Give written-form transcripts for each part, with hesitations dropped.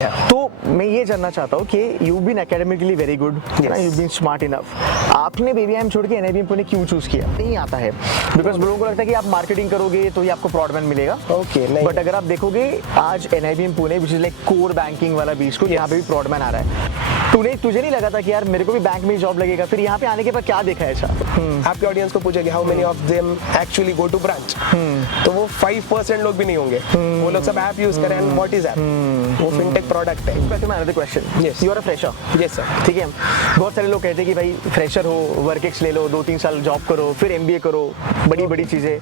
तो मैं ये जानना चाहता हूँ कि you been academically very good, you been smart enough, आपने बीबीआईएम छोड़ के एनआईबीएम पुणे क्यों चूज किया? नहीं आता है बिकॉज लोगों को लगता है कि आप मार्केटिंग करोगे तो ही आपको प्रॉडमैन मिलेगा। ओके, नहीं, बट अगर आप देखोगे आज NIBM Pune which is like core banking वाला बीच को यहाँ पे भी प्रॉडमैन आ रहा है। तुझे नहीं लगा था कि यार मेरे को भी बैंक में जॉब लगेगा? फिर यहाँ पे आने के बाद क्या देखा है ऐसा? आपके ऑडियंस को पूछेगी how many of them actually go to branch, तो वो 5% लोग भी नहीं होंगे। वो लोग सब ऐप यूज करें। And what is app? वो फिनटेक प्रोडक्ट है। वैसे मैं another question, Yes. You are a fresher. Yes sir. ठीक है, बहुत सारे लोग कहते हैं कि भाई फ्रेशर हो, वर्क एक्स ले लो, 2-3 साल जॉब करो, फिर एमबीए करो, बड़ी चीजें।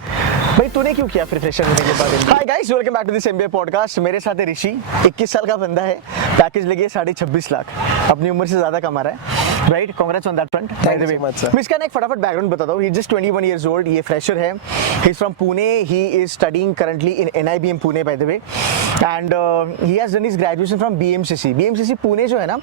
भाई तूने क्यों किया फिर फ्रेशर होने के बाद? Hi guys, welcome back to this MBA podcast. मेरे साथ है ऋषि, 21 साल का बंदा है, पैकेज लगे 26.5 लाख, अपनी उम्र से ज्यादा कमा रहा है, right? Congrats on that front. Thank you so much, sir. मैं इसका एक फटाफट बैकग्राउंड बताता हूँ। He is just 21 years old, ये फ्रेशर है, he is from Pune, he is studying currently in NIBM Pune by the way, and he has done his graduation from BMCC. BMCC Pune जो है ना,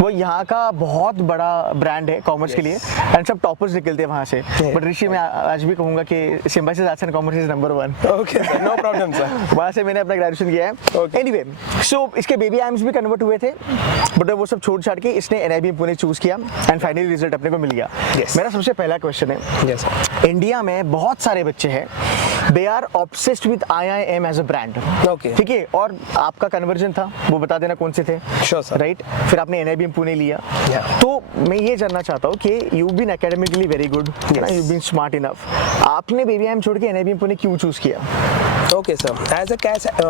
वो यहाँ का बहुत बड़ा ब्रांड है कॉमर्स के लिए, एंड सब टॉपर्स निकलते हैं वहाँ से। बट ऋषि, मैं आज भी कहूँगा कि Symbiosis arts and commerce is number 1। Okay, no problem sir. वहाँ से मैंने अपना ग्रेजुएशन किया है। Okay. एनीवे, सो इसके बेबी आइम्स भी कन्वर्ट हुए थे, बट वो सब छोड़ छाड़ के इसने एनआईबीएम पुणे चूज किया, एंड फाइनली रिजल्ट अपने को मिल गया। Yes. मेरा सबसे पहला क्वेश्चन है, यस सर। इंडिया में बहुत सारे बच्चे हैं, they are obsessed with IIM as a brand. Okay, ठीक है, और आपका कन्वर्जन था, वो बता देना कौन से थे? Sure sir. राइट, फिर आपने एनआईबीएम पुणे लिया। Yeah. तो मैं ये जानना चाहता हूँ कि you been academically very good, you been smart enough, आपने बीबीआईएम छोड़ के एनआईबीएम पुणे क्यों चूज किया? Okay sir, as a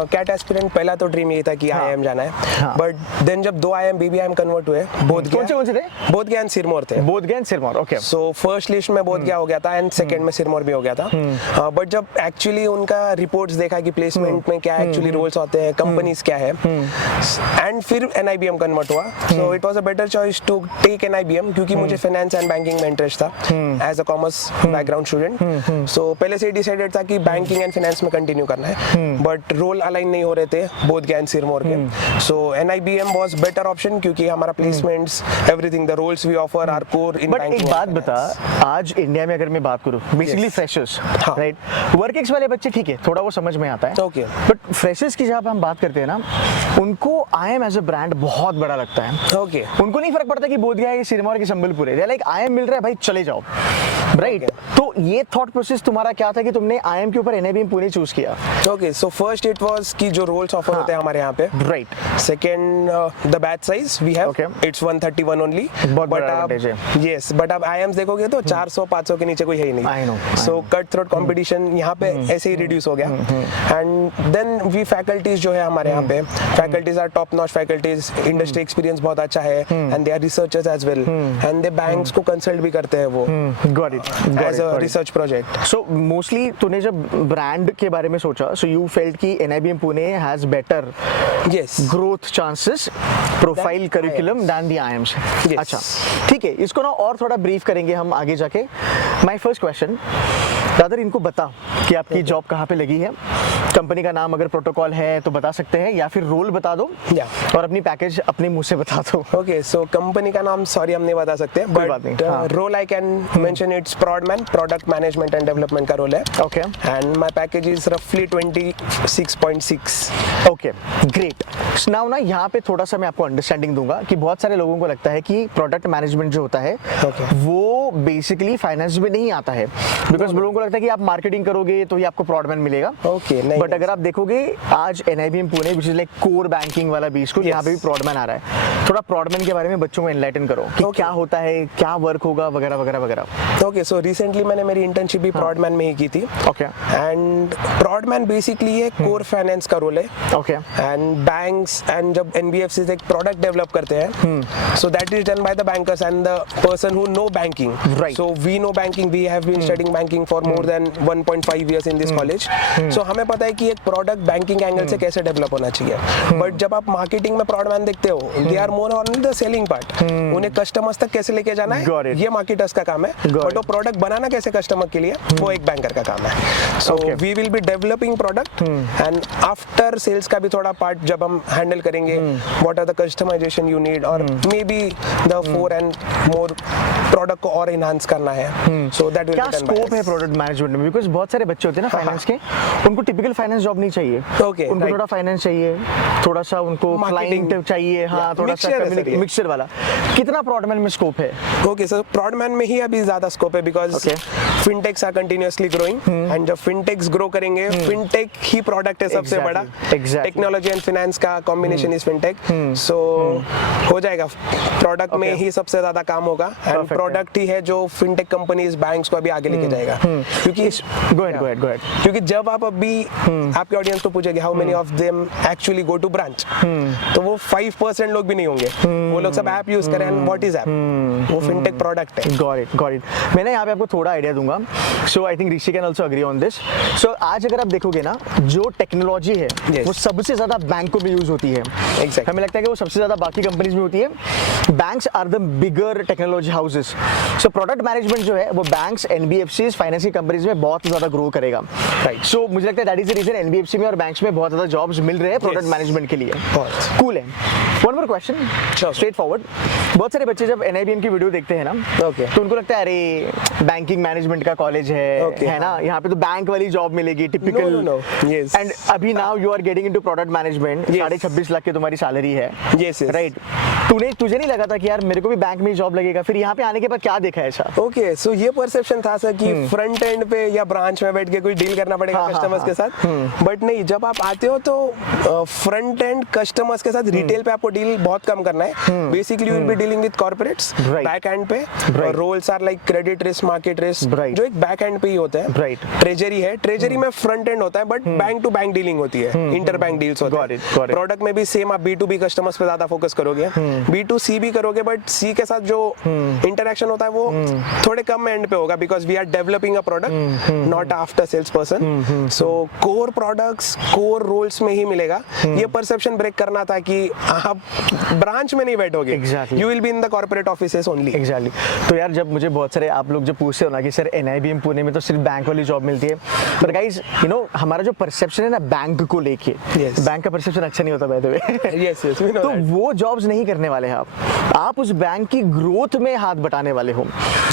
CAT aspirant पहला तो ड्रीम यही था कि आईआईएम जाना है। हाँ. बट देन जब 2 आईआईएम बीबीआईएम कन्वर्ट हुए, कौन से थे? बोधगया एंड सिरमौर थे। Bodhgaya and Sirmaur, okay. So first list में बोधगया हो गया था एंड सेकंड में सिरमौर भी हो गया था। बट जब एक्चुअली उनका रिपोर्ट्स देखा कि प्लेसमेंट में क्या एक्चुअली रोल्स होते हैं, कंपनीज क्या है, एंड फिर एनआईबीएम कन्वर्ट हुआ। So it was a better choice to take NIBM, क्योंकि मुझे फाइनेंस एंड बैंकिंग में इंटरेस्ट था as a commerce background student. So पहले से ही डिसाइडेड था कि बैंकिंग एंड फाइनेंस में कंटिन्यू करना है, बट रोल अलाइन नहीं हो रहे थे बोधगया एंड सिरमौर के। So NIBM was better option, क्योंकि हमारा placements, everything, the roles we offer are core in but banking. एक बात बता, आज इंडिया में अगर मैं बात करूं, basically freshers, right, work ex वाले बच्चे ठीक है, थोड़ा वो समझ में आता है, ओके, बट फ्रेशर्स की जब हम बात करते हैं ना, उनको आईएम एज अ ब्रांड बहुत बड़ा लगता है। ओके, उनको नहीं फर्क पड़ता कि बोधगया है, सिरमौर की संबलपुर है, लाइक आईएम मिल रहा है भाई, चले जाओ, राइट? तो ये थॉट प्रोसेस तुम्हारा क्या था कि तुमने आईएम के ऊपर एनआईबीएम पुणे चूज किया? Okay, so first it was कि जो रोल्स ऑफर होते हैं हमारे यहाँ पे, right. Second the batch size we have, Okay. It's 131 only. बहुत बट बड़ा आप advantage यस, बट आप आईएम्स देखोगे तो 400-500 के नीचे कोई है ही I नहीं। know. So cut throat competition यहाँ पे ऐसे ही रिड्यूस हो गया। एंड देन वी फैकल्टीज जो है हमारे यहाँ पे, faculties are top notch faculties, industry experience बहुत अच्छा है, and they are researchers as well, and they banks को कंसल्ट भी करते हैं वो got it, as a research project. So mostly तूने जब ब्रांड के बारे में सोचा, सो यू फेल्ट कि NIBM Pune has better yes, growth chances, profile Than curriculum than the IIMs. Yes. अच्छा, ठीक है, इसको ना और थोड़ा ब्रीफ करेंगे हम आगे जाके। माय फर्स्ट क्वेश्चन, ब्रदर, इनको बता कि आपकी जॉब कहाँ पे लगी है, कंपनी का नाम अगर प्रोटोकॉल है तो बता सकते हैं, या फिर रोल बता दो, और अपनी पैकेज अपने मुंह से बता दो। ओके, सो कंपनी का नाम सॉरी हम नहीं बता सकते, कोई बात नहीं, हाँ। But role I can mention, it's prodman, product management and development का रोल है। Okay, and my package is रफली 26.6। Okay, great. नाउ ना यहाँ पे थोड़ा सा मैं आपको अंडरस्टैंडिंग दूंगा कि बहुत सारे लोगों को लगता है कि प्रोडक्ट मैनेजमेंट जो होता है वो बेसिकली फाइनेंस में नहीं आता है, बिकॉज लोगों को लगता है कि आप मार्केटिंग करोगे तो ही आपको प्रॉडमैन मिलेगा। ओके, नहीं, बट अगर आप देखोगे आज NIBM Pune which is like core banking वाला बीच को, यहाँ पे भी प्रॉडमैन आ रहा है। थोड़ा प्रॉडमैन के बारे में बच्चों को एनलाइटन करो कि क्या होता है, क्या वर्क होगा, वगैरह वगैरह वगैरह। ओके, सो रिसेंटली मैंने मेरी इंटर्नशिप भी प्रॉडमैन में ही की थी। ओके, एंड प्रॉडमैन बेसिकली एक कोर फाइनेंस का रोल है। ओके, एंड बैंक्स एंड जब एनबीएफसीज एक प्रोडक्ट डेवलप करते हैं, so that is done by the bankers and the person who know banking. Right. So we know banking, we have been studying banking for more than 1.5 years in this college. So हमें पता है कि एक product banking angle से कैसे develop होना चाहिए। But जब आप मार्केटिंग में प्रॉडमैन देखते हो, they are more on the selling part, उन्हें कस्टमर्स तक कैसे लेके जाना Got है, it. ये मार्केटर्स का काम है। बट वो प्रोडक्ट बनाना कैसे कस्टमर के लिए, वो एक बैंकर का काम है। So we will be developing product, and after sales का भी थोड़ा पार्ट जब हम हैंडल करेंगे, what are the customisation you need, और maybe the 4 and more product को और इनहांस करना है। सो दैट विल क्या बी डन बाय स्कोप है प्रोडक्ट मैनेजमेंट में, बिकॉज बहुत सारे बच्चे होते हैं ना फाइनेंस के, उनको टिपिकल फाइनेंस जॉब नहीं चाहिए, Okay, उनको right. थोड़ा फाइनेंस चाहिए, थोड़ा सा उनको Marketing. क्लाइंट चाहिए, हाँ Yeah, थोड़ा mixture है sir ये। मिक्सचर वाला। कितना प्रॉडमैन में स्कोप है? ओके सर, प्रॉडमैन में ही अभी ज्यादा स्कोप है because Okay. Fintechs are continuously growing and जब फिनटेक्स ग्रो करेंगे, फिनटेक ही प्रोडक्ट है सबसे Exactly, बड़ा। exactly. टेक्नोलॉजी एंड फाइनेंस का कॉम्बिनेशन इज फिनटेक, सो हो जाएगा। प्रोडक्ट में Okay. ही सबसे ज्यादा काम होगा एंड Perfect है। प्रोडक्ट ही है जो फिनटेक कंपनीज बैंक्स को अभी आगे लेके जाएगा। क्योंकि गो अहेड। क्योंकि जब आप अभी आपके ऑडियंस को पूछेंगे how many of them actually go to branch, तो वो 5% लोग भी नहीं होंगे। वो लोग सब ऐप यूज करें, एंड व्हाट इज ऐप? वो फिनटेक प्रोडक्ट है। Got it. मैं ना यहाँ पे आपको थोड़ा आइडिया दूंगा, so I think Rishi can also agree on this. So आज अगर आप देखोगे ना, जो टेक्नोलॉजी है Yes. वो सबसे ज्यादा बैंकों में यूज होती है। Exactly. हमें लगता है कि वो सबसे ज्यादा बाकी कंपनीज में होती है। Banks are the bigger technology houses. So product management जो है वो बैंक्स, एनबीएफसीज, फाइनेंस की कंपनीज में बहुत ज्यादा ग्रो करेगा। Right. सो मुझे लगता है that is the reason NBFC में और बैंक्स में बहुत ज्यादा जॉब्स मिल रहे हैं प्रोडक्ट Yes. मैनेजमेंट के लिए। बहुत। कूल है। One more question, Sure. Straight forward. बहुत सारे बच्चे जब एनआईबीएम की वीडियो देखते हैं ना, Okay. तो उनको लगता है अरे बैंकिंग मैनेजमेंट का कॉलेज Okay. है ना, यहाँ पे तो बैंक वाली जॉब मिलेगी टिपिकल। No. Yes. एंड अभी now you are getting into product management, Yes. 26.5 lakh की तुम्हारी सैलरी है। Yes, yes. राइट। तुझे नहीं लगा था कि यार मेरे को भी बैंक में जॉब लगेगा? फिर यहाँ पे आने के बाद क्या देखा है ऐसा? ओके, सो ये परसेप्शन था सर कि फ्रंट एंड पे या ब्रांच में बैठ के कोई डील करना पड़ेगा हाँ, कस्टमर्स हाँ, के साथ, बट नहीं, जब आप आते हो तो फ्रंट एंड कस्टमर्स के साथ रिटेल पे आपको डील बहुत कम करना है। Basically you will be dealing with corporates Right. Back end पे। Right. Roles are like credit risk, market risk, Right. जो एक बैक एंड पे ही होता है। Right. ट्रेजरी है, ट्रेजरी में फ्रंट एंड होता है, but bank to bank dealing होती है, इंटर बैंक डील्स होते Got हैं। it, got it. प्रोडक्ट में भी सेम आप B2B कस्टमर्स पे ज्यादा फोकस करोगे, B2C भी करोगे, बट सी के साथ जो इंटरेक्शन होता है वो थोड़े कम एंड पे होगा, because we are developing a product, not after sales person. So core products, core roles में ही मिलेगा। ये परसेप्शन ब्रेक करना था कि आप ब्रांच में नहीं बैठोगे, Exactly. You will be in the corporate offices only. Exactly. तो यार जब मुझे बहुत सारे आप लोग जो पूछते हो ना कि सर एनआईबीएम पुणे में तो सिर्फ बैंक वाली जॉब मिलती है, पर गाइस यू नो हमारा जो परसेप्शन है ना बैंक को लेके, Yes. बैंक का परसेप्शन अच्छा नहीं होता by the way. Yes, yes, we know तो that. वो जॉब्स नहीं करने वाले हैं आप उस बैंक की ग्रोथ में हाथ बटाने वाले हो।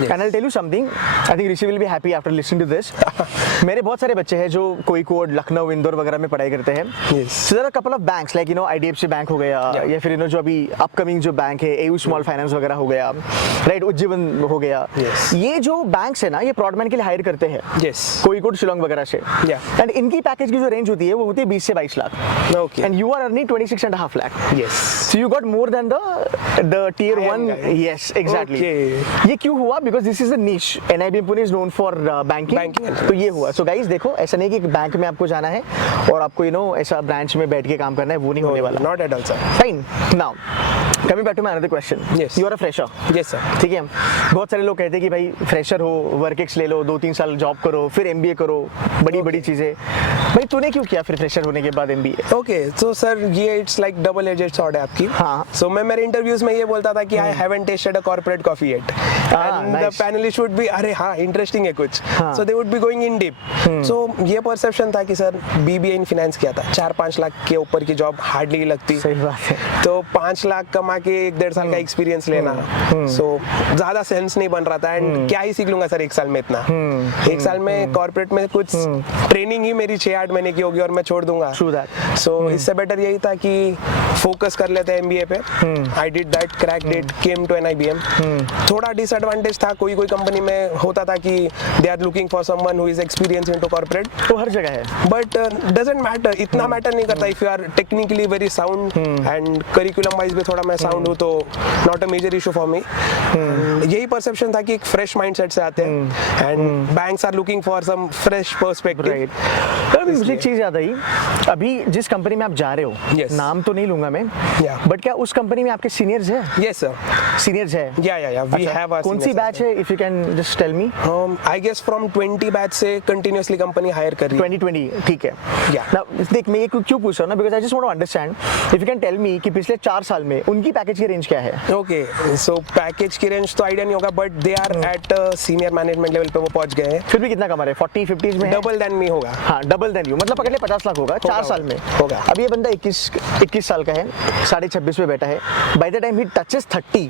And I tell you something, I think Rishi will be happy after listening to this. मेरे बहुत सारे बच्चे हैं जो कोईकोड, लखनऊ, इंदौर वगैरह में पढ़ाई करते हैं। Yes. So there are couple of banks like you know IDFC bank हो गया, Yeah. या फिर यू नो जो अभी अपकमिंग जो बैंक है एयू स्मॉल फाइनेंस वगैरह हो गया, राइट, उज्जीवन हो गया। Yes. ये जो बैंक्स है ना, ये प्रॉडमैन के लिए हायर करते हैं Yes. कोईकोड, शिलोंग वगैरह से। Yeah. एंड इनकी पैकेज की जो रेंज होती है वो होती है 20 से 22 lakh. Okay. And you are earning 26.5 lakh। Yes. So you got more than the tier I am one. guy. Yes, exactly. Okay. ये क्यों हुआ? Because this is a niche. NIBM Pune is known for banking. Banking and तो ये हुआ. So guys देखो, ऐसा नहीं कि बैंक में आपको जाना है और आपको ऐसा ब्रांच में बैठ के काम करना है, वो नहीं होने वाला। Not at all, sir. Fine. Now, coming back to my another question. Yes. You are a fresher. Yes, sir. ठीक है। बहुत सारे लोग कहते हैं कि भाई फ्रेशर हो, वर्क एक्स ले लो, 2-3 साल जॉब करो, फिर MBA करो, बड़ी चीजें। भाई तूने क्यों किया फिर फ्रेशर होने के बाद MBA? ओके, सो सर ये it's like double aged sword है आपकी। हाँ। सो मैं मेरे इंटरव्यूज में ये बोलता था कि I haven't tested a corporate coffee yet, and the nice. Panellist would be अरे हाँ इंटरेस्टिंग है कुछ, हाँ। So they would be going in deep. So ये परसेप्शन था कि सर BBA इन फाइनेंस किया था, 4-5 लाख के ऊपर की जॉब हार्डली लगती, सही बात है। तो 5 लाख कमा के 1-1.5 साल का एक्सपीरियंस लेना, सो ज्यादा सेंस नहीं बन रहा था। एंड क्या ही सीख लूंगा सर 1 साल में इतना, 1 साल में कॉर्पोरेट में कुछ ट्रेनिंग ही मेरी 6-8 महीने की होगी और मैं छोड़ दूंगा। True that. सो इससे बेटर यही था कि फोकस कर लेते हैं MBA पे। I did that, cracked it, came to NIBM। थोड़ा डिसएडवांटेज था, कोई कंपनी में होता था कि they are looking for someone who is experience into corporate, वो हर जगह है। बट डजंट मैटर, इतना मैटर नहीं करता। If you are technically very sound and curriculum wise भी थोड़ा मैं साउंड हूँ, तो not a major issue for me. यही परसेप्शन था कि एक फ्रेश माइंडसेट से आते हैं and banks are looking for some fresh perspective. Right. अभी मुझे एक चीज याद आई, अभी जिस कंपनी में आप जा रहे हो, Yes. नाम तो नहीं लूंगा मैं, Yeah. बट क्या उस कंपनी में आपके सीनियर्स हैं? यस सर, सीनियर्स है? या वी अच्छा, हैव कौन सी बैच है, if you can just tell me? I guess from 20 batch से कंटिन्यूअसली कंपनी हायर कर रही है। 2020, ठीक है। Yeah. Now, देख मैं ये क्यों पूछ रहा हूँ ना, because I just want to understand if you can tell me कि पिछले 4 साल में उनकी पैकेज की रेंज क्या है? ओके, सो पैकेज की रेंज तो आइडिया नहीं होगा, but they are at senior management level पे वो पहुंच गए हैं। फिर भी कितना कमा रहे हैं? 40-50 में है? डबल देन मी होगा। हाँ, डबल देन वैल्यू मतलब पकड़ ले 50 लाख होगा 4 साल में होगा। अब ये बंदा 21 साल का है, 26.5 पे बैठा है। By the time he touches 30,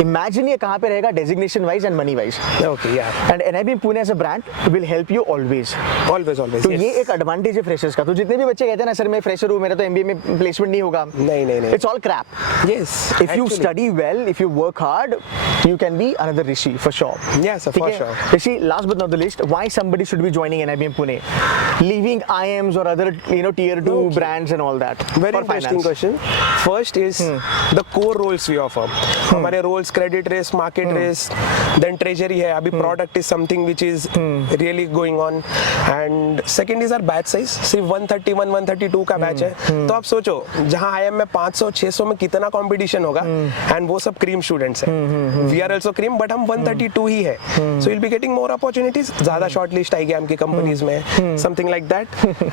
imagine ये कहाँ पे रहेगा designation wise and money wise. Okay या and NIBM Pune as a brand will help you always. Always always तो ये एक एडवांटेज है फ्रेशर्स का। तो जितने भी बच्चे कहते हैं ना सर मैं फ्रेशर हूँ, मेरा तो MBA में प्लेसमेंट नहीं होगा, नहीं it's all crap. Yes If you study well, if you work hard, you can be another Rishi for sure. Yes, for ठीक है? sure. Rishi, last but not the least, why somebody should be joining NIBM Pune, leaving IIMs or other tier 2 Okay. brands and all that. Very for interesting finance. question. First is the core roles we offer. हमारे roles credit risk, market risk, then treasury है. अभी product is something which is really going on. And second is our batch size. सिर्फ 131, 132 का batch है. तो आप सोचो जहाँ IIM में 500, 600 में कितना competition होगा. And वो सब cream students हैं. We are also cream, but हम 132 ही है. So you'll be getting more opportunities. ज़्यादा shortlist आएगी आपकी companies में. Something like that.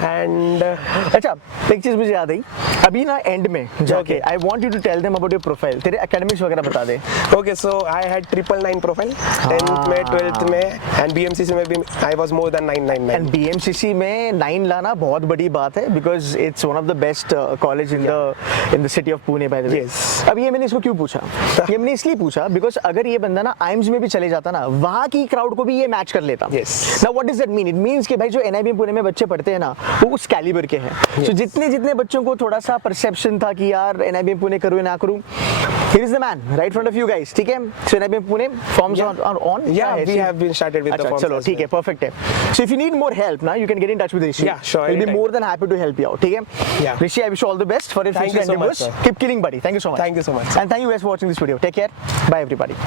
And अच्छा, एक चीज मुझे याद आई अभी ना एंड में जाके Okay. I want you to tell them about your profile, तेरे एकेडमिक्स वगैरह बता दे। Okay, so I had 999 profile, 10th में, 12th में, and BMCC में भी I was more than 999. And BMCC में 9 लाना बहुत बड़ी बात है because it's one of the best college in the city of Pune by the way. Yes. अब ये मैंने इसको क्यों पूछा, ये मैंने इसलिए पूछा बिकॉज अगर ये बंदा ना आइम्स में भी चले जाता ना, वहाँ की क्राउड को भी ये मैच कर लेता। Yes. Now what does that mean? It means कि भाई जो NIBM पुणे में बच्चे पढ़ते हैं ना वो उस कैलिबर के हैं। सो जितने बच्चों को थोड़ा सा परसेप्शन था कि यार NIBM पुणे करूँ ना करूँ, here is the man right in front of you guys, ठीक है? So NIBM Pune forms Yeah. are on। Yeah, we have been started with the अच्छा forms चलो as ठीक है, well. perfect है। So if you need more help ना, you can get in touch with Rishi. Yeah, sure, He'll be anytime. more than happy to help you out, ठीक है? Yeah. Rishi, I wish you all the best for your Thank future you so much, endeavors. sir. Keep killing, buddy. Thank you so much. Thank you so much. And thank you guys for watching this video. Take care. Bye, everybody.